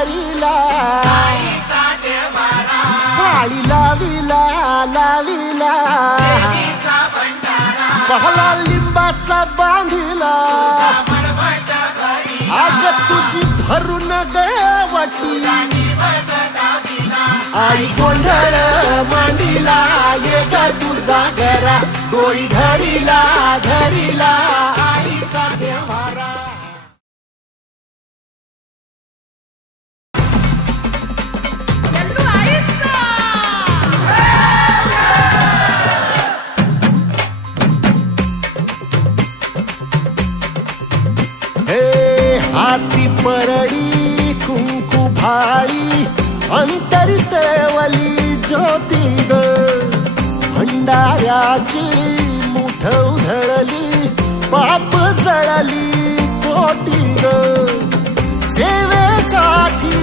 पंढरीला माळी लाविला लाविला पहला लिंबाचा बांधिला आग तुझी भरून गवटी आई गोंधळ मांडीला ये ग तुझा घरा डोई धरीला धरीला आईचा देवारा. हाती परडी कुंकू भाळी अंतरी तेवली ज्योती ग भंडाऱ्याची मुठ उधळली पाप जळली कोटी ग सेवेसाठी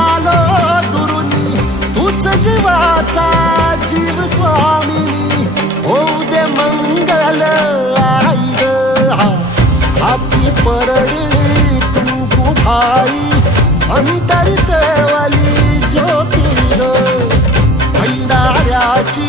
आलो दुरुनी तूच जीवाचा जीव स्वामी होऊ दे मंगल आई ग. हाती परडी भाई अंतरी तेवली ज्योती ग भंडाऱ्याची